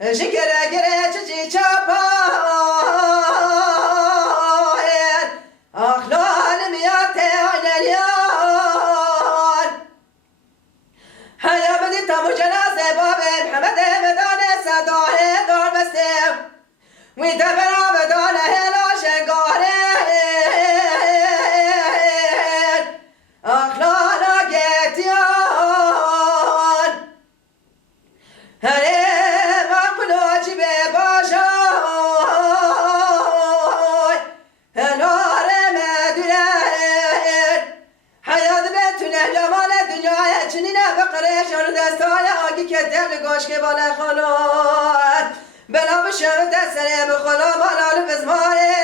جگره گره چجی چپاین اخلال میات علیان هیا بدی تمو جنازه باب محمد مدان صداه دار بستم وی دبنا مدان هلا شنگارین اخلال گتیان هره مقلوچی به باشای هنار مدونن حیات بتونه لمان دنیای چنینه بقره شان دستای آگی که دل گوش که بالا خانات بلا بشم دستنه بخلا مالال بزماره